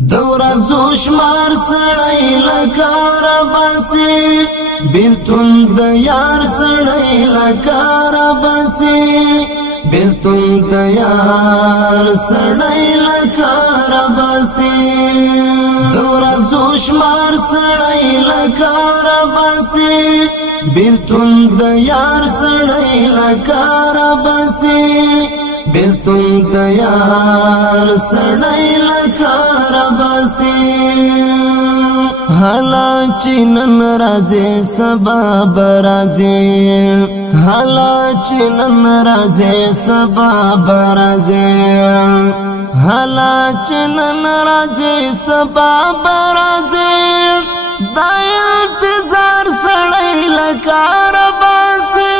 دورځو شمار سړی لکار باسي بیلتون د یار سړی لکار باسي بیلتون د یار سړی لکار باسي دورځو شمار سړی لکار باسي بیلتون د یار سړی لکار باسي بیلتون د یار سړی لکار باسي حالا چې نن راځي سبا برازي حالا چې نن راځي سبا برازي حالا چې نن راځي سبا برازي دا انتظار سړی لکار باسي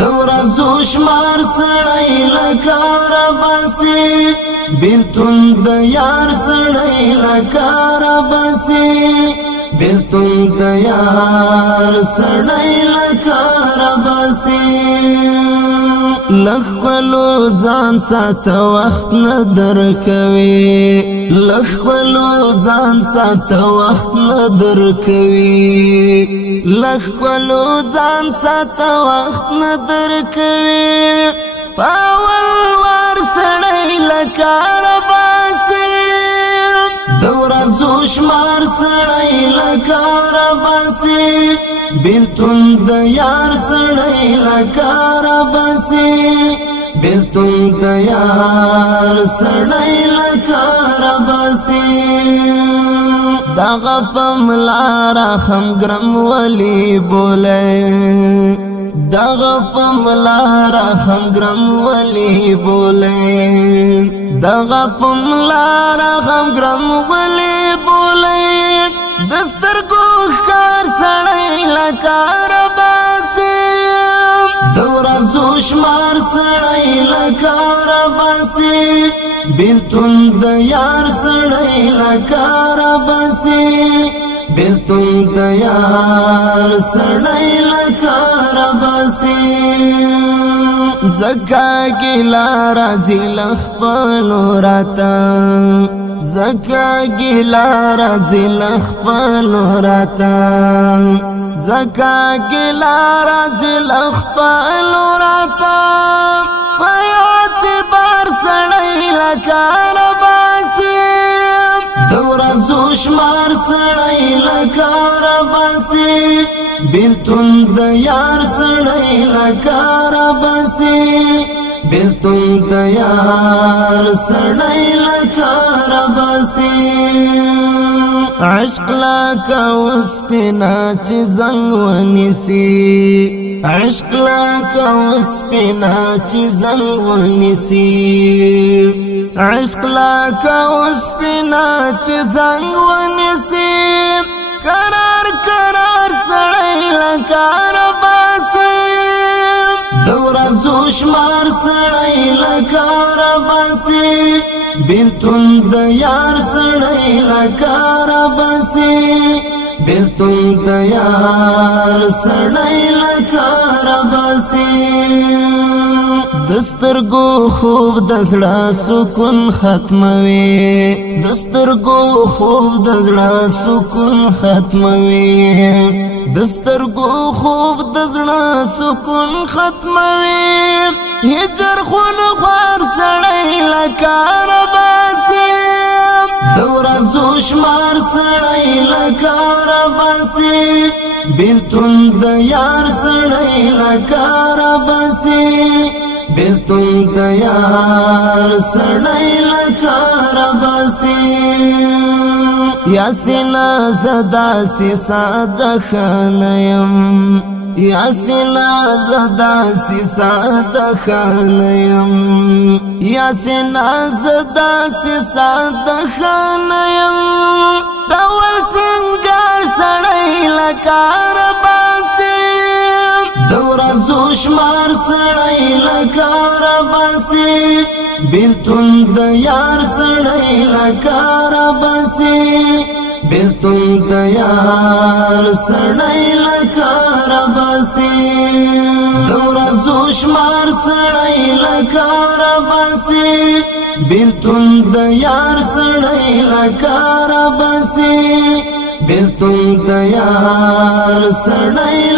دورځو شمار سړی لکار باسي بیلتون د یار سړی لکار باسي بیلتون د یار سړی لکار باسي لخلو ځان سات وخت نه درکوي لخلو ځان سات وخت نه درکوي لخلو ځان سات وخت نه درکوي پاول ور سړی لکار باسي دورځو شمار سړی لکار باسي بیلتون د یار سړی لکار باسي بیلتون د یار سړی لکار باسي دغه پملارا خم ګرم ولی بولای دغه پملارا خم ګرم ولی بولای دغه پملارا خم ګرم ولی بولای دسترګو ښکار سړی لکار باسي دورځو شمار سړی لکار باسي بیلتون د یار سړی لکار باسي بیلتون د یار سړی لکار باسي زکا ګیلا راځي لخپلو راته زکا ګیلا راځي لخپلو راته زکا ګیلا راځي لخپلو راته په اعتبار سړی لکار باسي دورځو شمار سړی لکار باسي بیلتون د یار سړی لکار باسي بیلتون د یار سړی لکار باسي عشق لکه وسپینا چې زنګ ونیسي عشق لکه وسپینا چې زنګ ونیسي عشق لکه وسپینا چې زنګ ونیسي قرار قرار سړی لکار باسي دورځو شمار سړی لکار باسي بیلتون د یار سړی لکار باسي بیلتون د یار سړی لکار باسي دسترګو خوب د زړه سکون ختموي دسترګو خوب د زړه سکون ختموي دسترګو خوب د زړه سکون ختموي هجر خون خوار سړی لکار باسي دورځو شمار سړی لکار باسي بیلتون د یار سړی لکار باسي بیلتون د یار سړی لکار باسي یاسینا زدا سی ساده خانیم یاسینا زدا سی ساده خانیم یاسینا زدا سی ساده خانیم ډول سنگار سړی لکار باسي دورځو شمار سړی لکار باسي بیلتون د یار سړی لکار باسي بیلتون د یار سړی لکار باسي دورځو شمار سړی لکار باسي بیلتون د یار سړی لکار بسی بیلتون د یار سړی